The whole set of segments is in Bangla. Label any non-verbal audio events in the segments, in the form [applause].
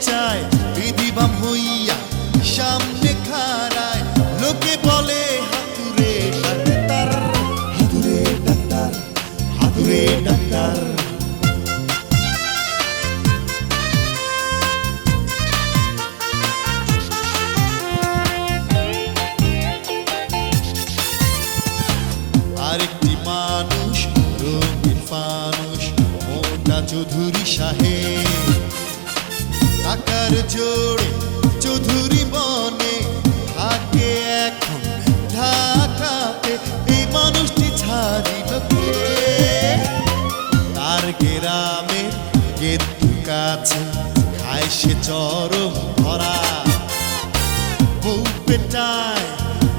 চায় বিধিবাম হইয়া চরম ধরা। বউ পেটায়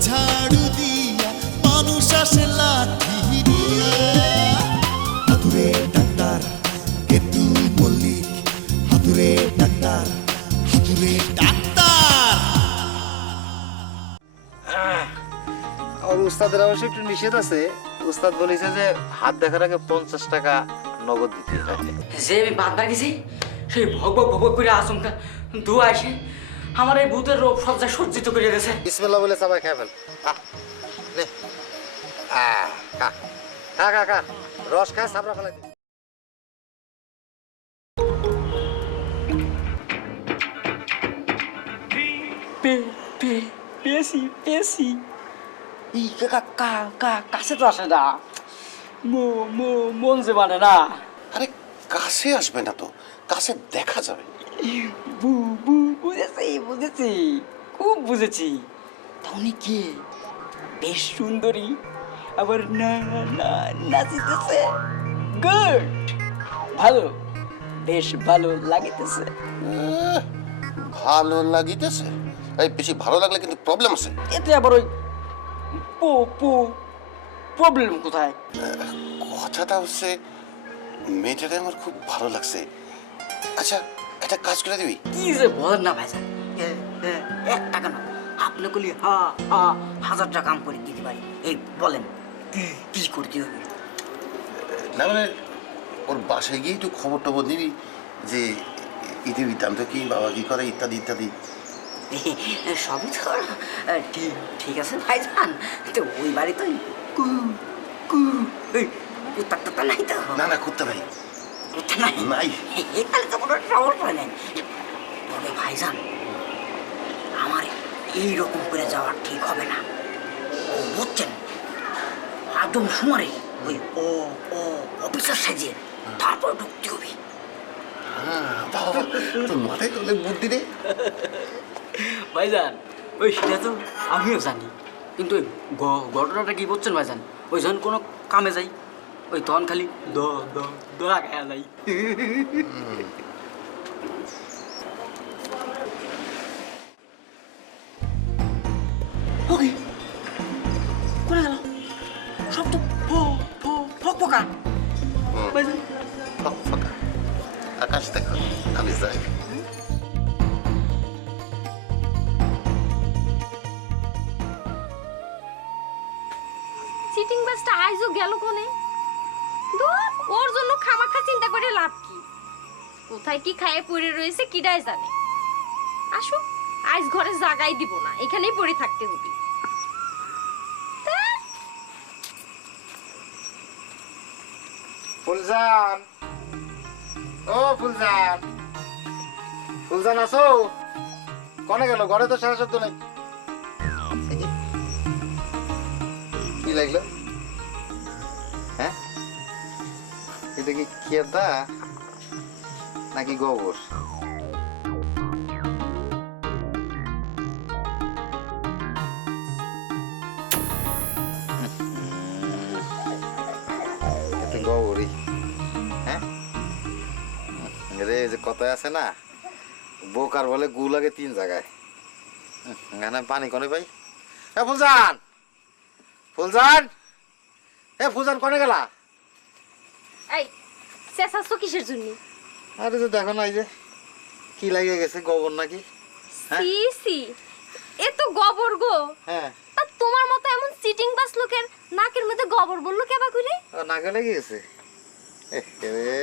ঝাড়ু দিয়া মানুষ আসে লাঠি দিয়া। হাতুরে ডাক্তার কেতু মল্লিক হাতুরে ডাক্তার হাতুরে ডাক্তার। আমার উস্তাদের অবশ্য একটু নিষেধ আছে। উস্তাদ বলেছে যে হাত দেখার আগে পঞ্চাশ টাকা নগদ দিতে হবে যে আমি বাদ বাগিছি সেই ভগ ভগ ভগ করে আচমকা দু আসে আমার এই ভূতের রোগ সজ্জা সজ্জিত করে দিয়েছে। বিসমিল্লাহ বলে সবাই খেয়ে ফেল। খা, খা। খা খা খা। রস খা সাবরা ফেলাই পে পে পেয়েছি পেয়েছি। ই কা কা কা কাছে তো আসে না। মো মো মন যে মানে না। আরে কাছে আসবে না তো। কাছে দেখা যাবে। বু বু বুঝেছি বুঝেছি খুব বুঝেছি। তখনই কে? বেশ সুন্দরী। আবার না না নাচিতেছে। গুড! ভালো বেশ ভালো লাগিতেছে। ভালো লাগিতেছে? এই বেশি ভালো লাগলে কিন্তু প্রবলেম আছে। এতে আবার ওই পো পো প্রবলেম কোথায়? কথাটা হচ্ছে মেয়েটাকে আমার খুব ভালো লাগছে। আচ্ছা একটা কাজ করে দিবি? কি যে বলেন না এ, এক টাকা না আপনি কলি হা হা হাজার টাকা কাম করে দিতে পারি। এই বলেন কি কি করতে হবে? না মানে ওর বাসায় গিয়ে একটু খবর টবর নিবি যে ইতি বৃত্তান্ত কি বাবা কি করে ইত্যাদি ইত্যাদি। সবই তো ঠিক ঠিক আছে ভাইজান তো ওই বাড়ি তো কু কু কুত্তা টুত্তা নাই তো? না না করতে নাই। কুত্তা নাই নাই। এখানে তো কোনো সমস্যা নেই তবে ভাইজান আমার এইরকম করে যাওয়া ঠিক হবে না ও বুঝছেন একদম সুমারে ওই ও ও অফিসার সাজিয়ে তারপর ঢুকতে হবে তোর মাথায় তোলে বুদ্ধি রে ভাইজান ওই সেটা তো আমিও জানি কিন্তু ওই ঘটনাটা কি বলছেন ভাইজান ওই যখন কোনো কামে যাই ওই তখন খালি দ দ দরা খায়া যাই খায়ে পড়ে রয়েছে, কিডাই জানে। আসো আইজ ঘরে জাগাই দিব না, এখানেই পড়ে থাকতে হবে। ফুলজান। ও, ফুলজান। ফুলজান আসো কনে গেল? ঘরে তো সারা শব্দ নাই। কি লাগল? হ্যাঁ? এটা কি খেতা? নাকি গোবর? গোবরই। হ্যাঁ? রে যে কথায় আছে না, বোকার বলে গু লাগে তিন জায়গায়। এখানে পানি কনে ভাই? এ, ফুলজান! ফুলজান! এ, ফুলজান কনে গেলা? এই, চেঁচাচ্ছ কিসের জন্য? আরে তো দেখো না এই যে কি লাগে গেছে গোবর নাকি? হ্যাঁ? সি সি এ তো গোবর গো। হ্যাঁ। তা তোমার মতো এমন চিটিং বাস লোকের নাকের মধ্যে গোবর বলল কেবা করে ও নাকে লেগে গেছে? একেবারে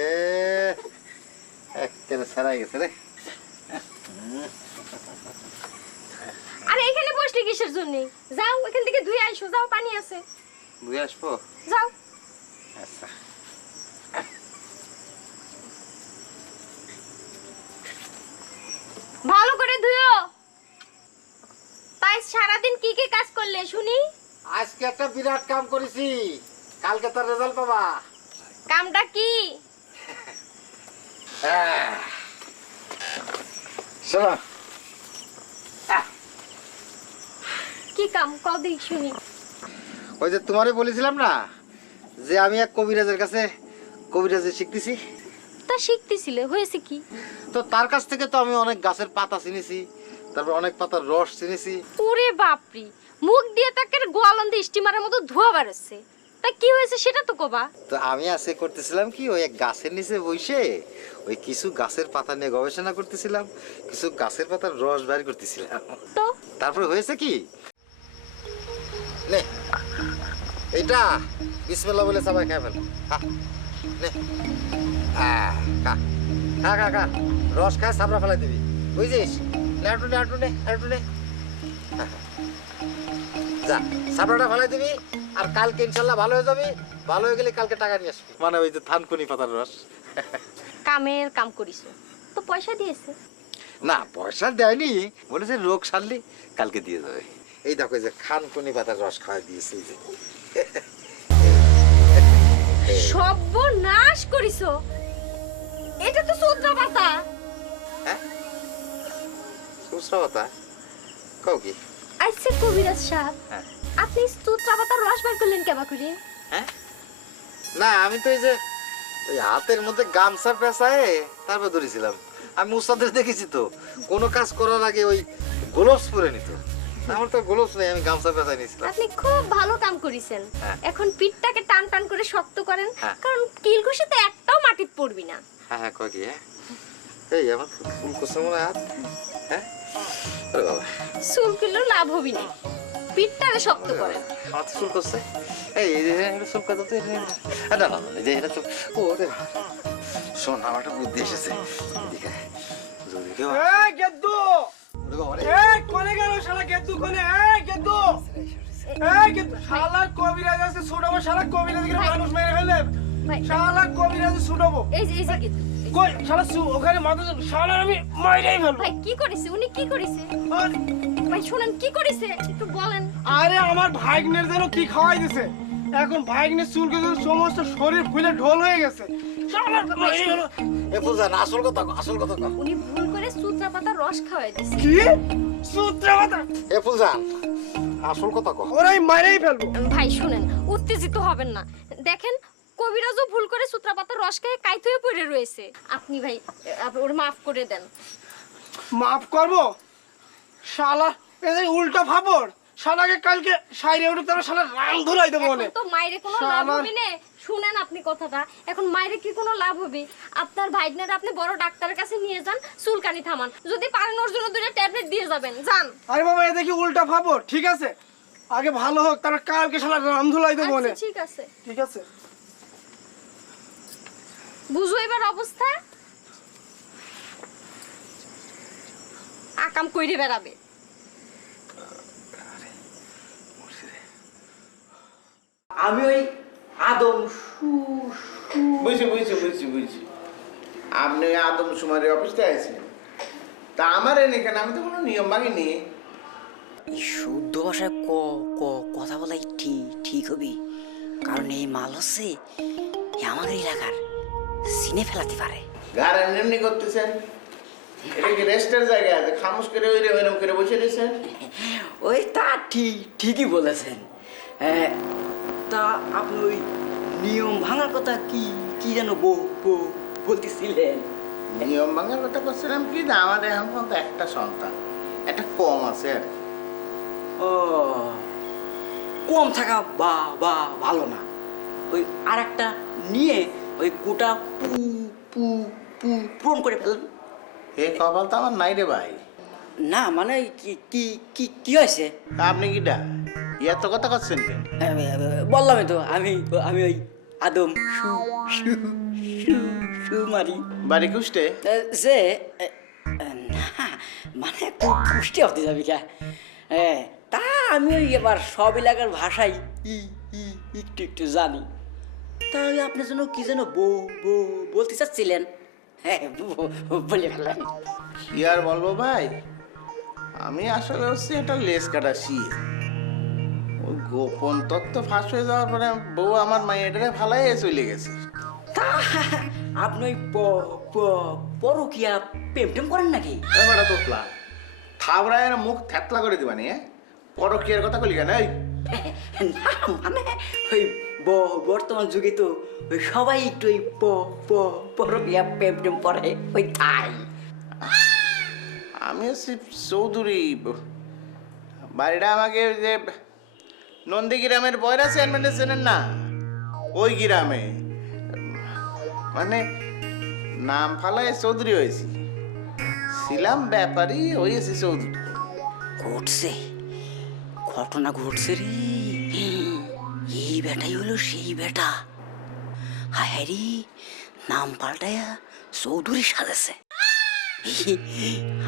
একেবারে সারাই গেছে রে। আরে এখানে বসলি কিসের জন্য? যাও এখান থেকে ধুয়ে আইসো যাও পানি আছে। বুঝে আসব? যাও। আচ্ছা ভালো করে ধুয়ো তাই সারাদিন কি কি কাজ করলে শুনি? আজকে একটা বিরাট কাম করেছি। কালকে তার রেজাল্ট পাবা। কামটা কি? হ্যাঁ। শোনো। কি কাম? শুনি। ওই যে তোমারে বলেছিলাম না যে আমি এক কবিরাজের কাছে কবিরাজে শিখতেছি। তা শিখতেছিলে হয়েছে কি? তো তার কাছ থেকে তো আমি অনেক গাছের পাতা চিনেছি তারপর অনেক পাতার রস চিনেছি। ওরে বাপরি মুখ দিয়ে তাকে গোয়ালন্দ স্টিমারের মতো ধোয়া বেরোচ্ছে। তা কি হয়েছে সেটা তো কবা। তো আমি আজকে করতেছিলাম কি ওই এক গাছের নিচে বসে ওই কিছু গাছের পাতা নিয়ে গবেষণা করতেছিলাম কিছু গাছের পাতার রস বাইর করতেছিলাম। তো? তারপরে হয়েছে কি? নে এইটা বিসমিল্লাহ বলে সবাই খাই ফেল। নে খা খা খা খা রস খায় সাবরা ফেলাই দিবি। বুঝছিস নে একটু নে একটু নে। একটু নে হ্যাঁ, হ্যাঁ। যা সাবরাটা ফেলাই দিবি আর কালকে ইনশাল্লাহ ভালো হয়ে যাবি। ভালো হয়ে গেলে কালকে টাকা নিয়ে আসবি। মানে ওই যে থানকুনি পাতার রস। কামের কাম করিস। তো পয়সা দিয়েছে। না পয়সা দেয়নি। বলেছে রোগ সারলি কালকে দিয়ে যাবে এই দেখো যে খানকুনি পাতার রস খাওয়া দিয়েছে এই যে। সর্বনাশ করিস। এটা তো সূত্র পাতা। সুসরা পাতা কি? আচ্ছা কবিরাজ সাহেব হ্যাঁ। আপনি সূত্র পাতার রস বার করলেন কেবা করে? হ্যাঁ? না আমি তো এই যে ওই হাতের মধ্যে গামছা পেঁচায় তারপর ধরেছিলাম। আমি উস্তাদের দেখেছি তো কোনো কাজ করার আগে ওই গ্লোভস পরে নিত। আমার তো গ্লোভস নেই আমি গামছা পেঁচায় নিয়েছিলাম। আপনি খুব ভালো কাম করিছেন। হ্যাঁ। এখন পিঠটাকে টান টান করে শক্ত করেন হ্যাঁ। কারণ কিলঘুষিতে একটাও মাটিত পড়বি না। হ্যাঁ হ্যাঁ কয় কি হ্যাঁ? এই আমার ফুল মনে হয় হাত। হ্যাঁ? চুল কিলো লাভ হবি না পিঠটাকে শক্ত করেন হাত চুল করছে? এই এই যে এটা চুল করতে না না না এই যে এটা চুল। ও রে শোন আমার একটা বুদ্ধি এসেছে। এদিকে যদি কেউ এই গেদ্দু! ওরে এই কোনে গেল শালা গেদ্দু কোনে? এই গেদ্দু! এই গেদ্দু শালা কবিরাজ আছে ছুটাবো শালা কবিরাজ গিয়ে মানুষ মেরে ফেলে শালা কবিরাজ ছুটাবো। এই যে এই যে কি- কই শালা সু- ওখানে মাথা শালা আমি মাইরেই ফেলব। ভাই কি করেছে? উনি কি করেছে? ভাই শুনেন কি করেছে? একটু বলেন। আরে আমার ভাগ্নের যেন কি খাওয়াই দিছে এখন ভাগ্নের চুলকে যেন সমস্ত শরীর ফুলে ঢোল হয়ে গেছে। শালা এ বুঝান আসল কথা আসল কথা উনি ভুল করে সূত্রা পাতার রস খাওয়াই দিছে কি? সূত্রে মাথা এ ফুলজান আসল কথা কহ ওরাই মাইরেই ফেলব। ভাই শুনেন উত্তেজিত হবেন না। দেখেন কবিরাজও ভুল করে সূত্রা পাতার রস খেয়ে কাইত হয়ে পড়ে রয়েছে। আপনি ভাই ওর মাফ করে দেন। মাফ করব? শালা এই উল্টা ফাপড়। শালাকে কালকে সাইরে উঠে তারা শালা রাং ধরাই দেবো মনে তো মায়ের কোনো লাভ হবে না। শুনেন আপনি কথাটা। এখন মায়ের কি কোনো লাভ হবে? আপনার ভাইগনার আপনি বড় ডাক্তারের কাছে নিয়ে যান চুলকানি থামান। যদি পারেন ওর জন্য দুটো ট্যাবলেট দিয়ে যাবেন। যান। আরে বাবা এ দেখি উল্টা ফাপড়? ঠিক আছে। আগে ভালো হোক তারা কালকে শালা রাম ধুলাই দেবো আচ্ছা, ঠিক আছে। ঠিক আছে। বুঝো এবার অবস্থা? আকাম কইরে বেড়াবে। আমি ওই আদম সু বুঝছি বুঝছি বুঝছি বুঝছি। আপনি ওই আদম সুমারের অফিসে আছেন তা আমার এনে কেন আমি তো কোনো নিয়ম ভাঙিনি। এই শুদ্ধ ভাষায় ক ক কথা বলাই ঠিক ঠিক হবে। কারণ এই মাল হচ্ছে আমাদের এলাকার। সিনে ফেলাতে পারে। গাড়ি এমনি করতেছেন এটা কি রেস্টের জায়গা? খামোশ করে ওই করে বসে রয়েছেন [laughs] ওই তা ঠিক ঠিকই বলেছেন। তা আপনি ওই নিয়ম ভাঙার কথা কি কি যেন বলতেছিলেন? নিয়ম ভাঙার কথা করছিলাম কি না? আমার এখন পর্যন্ত একটা সন্তান। একটা কম আছে আর কি। ও কম থাকা বা বা ভালো না। ওই আর একটা নিয়ে ওই কুটা পু পু পু পূরণ করে ফেলেন এ কপাল তো আমার নাই রে ভাই। না মানে কি কি কি কি হয়েছে? আপনি কিটা এত কথা করছেন বললামই তো আমি আমি ওই আদম। সু সু সু সু মারি। বাড়ি কুষ্টে যে মানে পুষ্টি হতে যাবি কে? তা আমি ওই এবার সব এলাকার ভাষাই ই ই একটু একটু জানি। তা ওই আপনার জন্য কি যেন বো বো বলতে চাচ্ছিলেন? হ্যাঁ বলে কি আর বলব ভাই? আমি আসলে হচ্ছে একটা লেস কাটা শিয়ে ওই গোপন তত্ত্ব ফাঁস হয়ে যাওয়ার পরে বউ আমার মাইয়াটারে ফালাই চলে গেছে। তা আপনি ওই পরকিয়া প্রেম টেম করেন নাকি? এবারে তোতলা। থাবড়ায় মুখ থ্যাতলা করে দিবানি হ্যাঁ? পরকিয়ার কথা কলি কেন? না মানে ওই ব- বর্তমান যুগে তো ওই সবাই একটু ওই প প প্রেম টেম পরে ওই তাই। আমি হচ্ছি চৌধুরী। বাড়িটা আমাকে ওই যে নন্দী গ্রামের বয়রা চেয়ারম্যানের চেনেন না? ওই গ্রামে। মানে নাম ফালায় চৌধুরী হয়েছি। ছিলাম ব্যাপারী হয়েছি চৌধুরী। ঘটছে। ঘটনা ঘটছে রে। এই বেটাই হলো সেই বেটা। হায় হায় রে নাম পাল্টায়া চৌধুরী সাজেছে।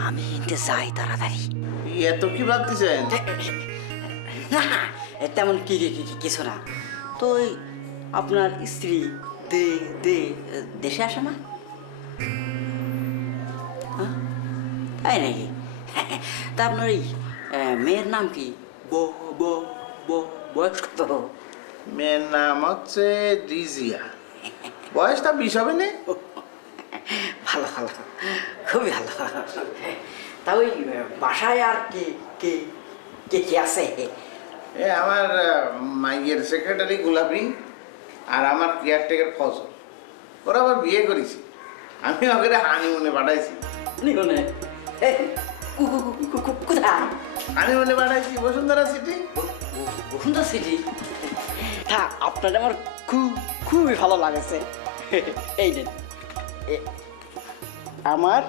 আমি এতে যাই তাড়াতাড়ি। এত কি ভাবতেছেন? না তেমন কি কিছু না। তো আপনার স্ত্রী দে দে দেশে আসে না? হ্যাঁ? তাই নাকি? তা আপনার এই মেয়ের নাম কি? ব ব ব বয়স কত মেয়ের নাম হচ্ছে রিজিয়া বয়সটা বিশ হবে না? ভালো ভালো। খুবই ভালো। তা ওই বাসায় আর কে কে কে কে আছে? এ আমার মাইয়ের সেক্রেটারি গোলাপি আর আমার কেয়ারটেকার ফসল ওরা আবার বিয়ে করেছি। আমি ওকে হানিমুনে পাঠাইছি। কু- কোথায়? হানিমুনে পাঠাইছি বসুন্ধরা সিটি বসুন্ধরা সিটি হ্যাঁ আপনার আমার খুব খুবই ভালো লাগেছে। [laughs] এই নেন এ- আমার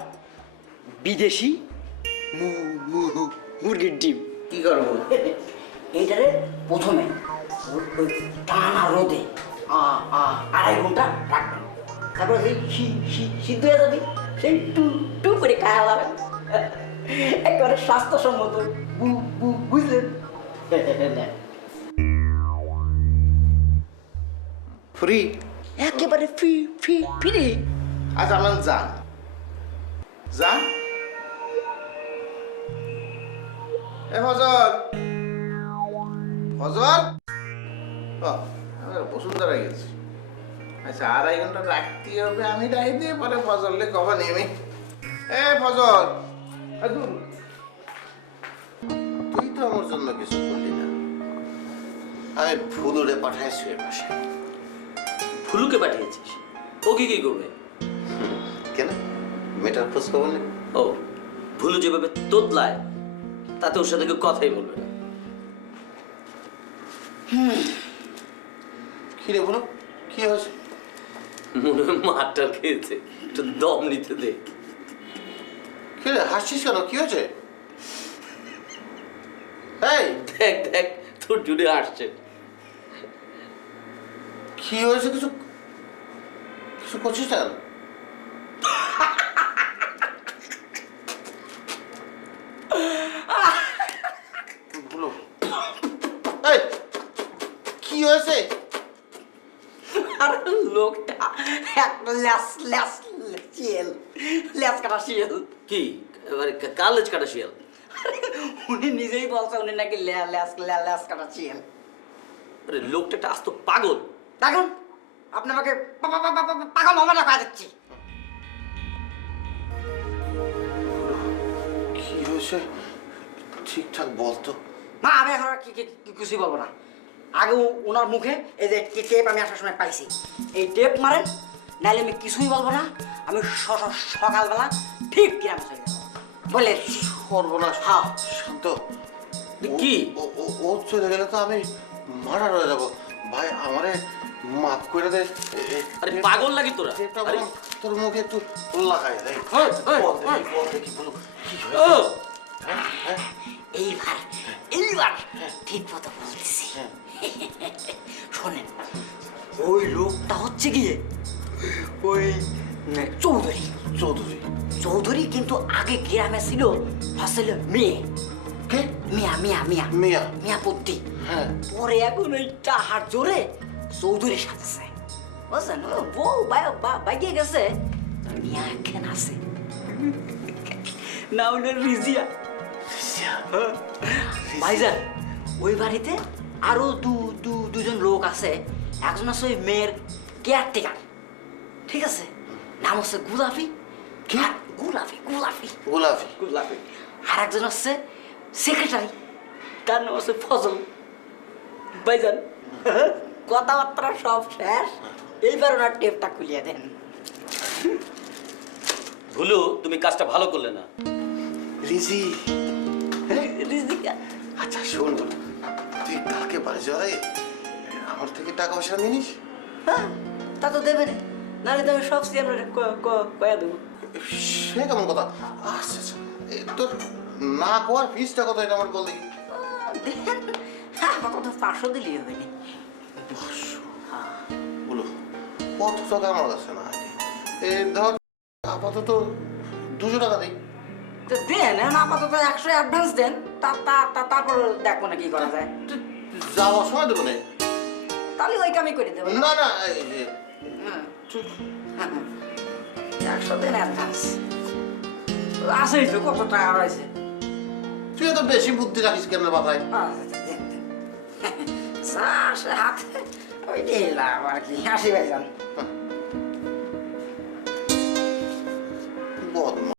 বিদেশি মুরগির ডিম। কি করব? এইটারে প্রথমে টানা রোদে আড়াই ঘণ্টা রাখবেন তারপরে সেই সিদ্ধ হয়ে যাবে সেই টু টু করে খাওয়া যাবে একেবারে স্বাস্থ্যসম্মত। বু- বু- বুঝলেন? [laughs] ফ্রি একেবারে ফ্রি ফ্রি ফ্রি আচ্ছা আমার যান যান এ ফজল ফজল ও, আমি আর বসুন্ধরা গেছি। আচ্ছা আড়াই ঘণ্টা রাখতে হবে আমি রাখি দিয়ে পরে ফজললে কখন নেমে? এ ফজল। তুই তো আমার জন্য কিছু করলি না। আমি ফুলুরে পাঠাইছি এর পাশে। ফুলুকে পাঠিয়েছিস? ও কি কি করবে? কেন? মেয়েটার খোঁজ খবর নেই? ও ভুলু যেভাবে তোতলায় তাতে ওর সাথে কেউ কথাই বলবে না। কি রে বলো কি হয়েছে? মনে হয় মারটার খেয়েছে। একটু দম নিতে দে। কি রে হাসছিস কেন? কি হয়েছে? এই! দেখ দেখ তোর জুড়ে আসছে কি হয়েছে কিছু কিছু করছিস না কি হয়েছে? আর লোকটা একটা ল্যাস ল্যাস শিয়াল ল্যাস কাটা শিয়াল। কি? এবারে কালেজ কাটা শিয়াল? উনি নিজেই বলছে উনি নাকি ল্যা- ল্যাস ল্যা- ল্যাস কাটা শিয়াল। লোকটা একটা আস্ত পাগল। দেখুন আপনি আমাকে পাগল মামা দেখা দিচ্ছি। কি হয়েছে? ঠিকঠাক বলতো না আমি এখন কি- কিছুই বলব না। আগে ওনার মুখে এই যে টেপ আমি আসার সময় পাইছি। এই টেপ মারেন নাহলে আমি কিছুই বলব না। আমি সকালবেলা ঠিক গ্রামে চলে যাব। বলে। সর্বনাশ। হ্যাঁ। শান্ত। কি? ও- ও- ও চলে গেলে তো আমি মারা রয়ে যাব। ভাই আমারে মাফ করে দে। আরে পাগল নাকি তোরা? আরে, তোর মুখে একটু লাগাই দে। কি হয়েছে? ও, এইবার এইবার ঠিক মতো বলতেছি। শোনেন ওই লোকটা হচ্ছে গিয়ে ওই চৌধুরী। চৌধুরী। চৌধুরী কিন্তু আগে গ্রামে ছিল আসলে মেয়ে। মিয়া মিয়া মিয়া। মিয়া। মিয়া পত্তি। হ্যাঁ। পরে এখন ওই টাহার জোরে চৌধুরীর সাথে আছে বুঝছেন ও বউ বাইকে গেছে মিয়া একখান আছে না হলে রিজিয়া ভাইজান ওই বাড়িতে আরও দু দু দুজন লোক আছে একজন আছে ওই মেয়ের কেয়ারটেকার ঠিক আছে নাম হচ্ছে গুলাফি গুলাফি গুলাফি গোলাপি গুলাফি আর একজন হচ্ছে সেক্রেটারি তার নাম হচ্ছে ফজল ভাইজান কথাবার্তা সব শেষ। এইবার ওনার টেপটা খুলিয়ে দেন। ভুলু তুমি কাজটা ভালো করলে না। রিজি। আচ্ছা শোন তুই কালকে বাড়ি যাওয়ার আমার থেকে টাকা পয়সা নিনিস হ্যাঁ তা তো দেবে না নাহলে তো আমি সব সিএম কয়া দেবো। সে কেমন কথা? আচ্ছা আচ্ছা। তোর না কোয়ার ফিসটা কত এটা আমার বল দেখি। হ্যাঁ কত পাঁচশো দিলেই হবে না। বলো কত টাকা আমার কাছে না এ ধর আপাতত দুশো টাকা দিই। তো দেন আপাতত একশো অ্যাডভান্স দেন তা তা- তা- তারপর দেখব না কি করা যায়। যাওয়ার সময় দেবো না। তাহলে ওই কামই করে দেবো। না না এই। একশো দিন অ্যাডভান্স আসেই তো কত টাকা রয়েছে? তুই এত বেশি বুদ্ধি রাখিস কেন মাথায়? আসে হাতে। ওই দিলাম আর কি হাসি ভাইজান বদমা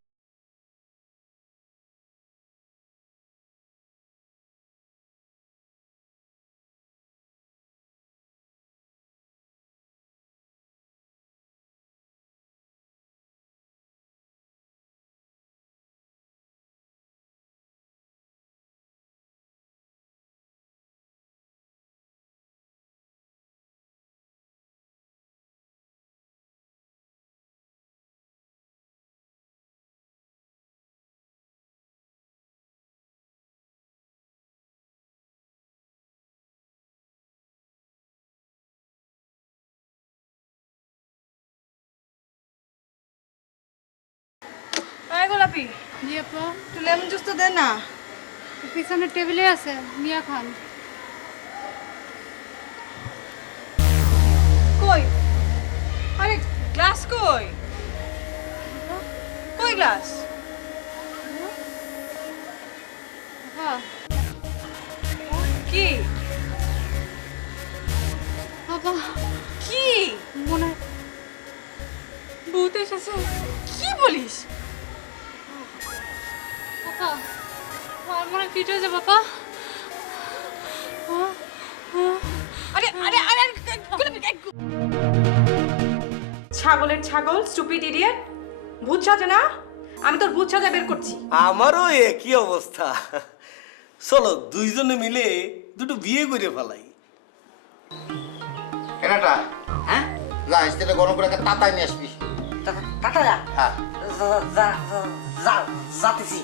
আয় জি আপা। একটু লেমন জুস তো দে না। পিছনের টেবিলে আছে মিয়া খান। কই? আরে গ্লাস কই? কই গ্লাস? হ্যাঁ কি? বাবা কি? মনে ভূত এসেছে। কি বলিস? বাবা। আমার মনে ফিট হয়ে যাবে বাবা। হ্যাঁ, হ্যাঁ। আরে আরে আরে ছাগলের ছাগল স্টুপিড ইডিয়েট ভূত সাজে না? আমি তোর ভূত সাজা বের করছি। আমারও একই অবস্থা। চলো দুইজনে মিলে দুটো বিয়ে করে ফেলাই। কেনাটা হ্যাঁ? যা স্ত্রীটা গরম করে একটা তাতাই নিয়ে আসবি। টাটা যা। হ্যাঁ। যা- যা- যা- যাতেছি।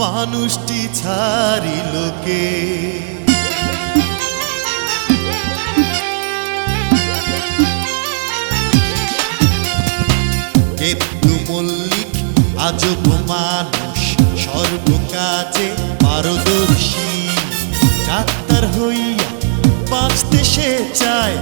মানুষটি ছাড়িল কে কেতু মল্লিক আজব মানুষ সর্বকাজে পারদর্শী। ডাক্তার হইয়া বাঁচতে সে চায়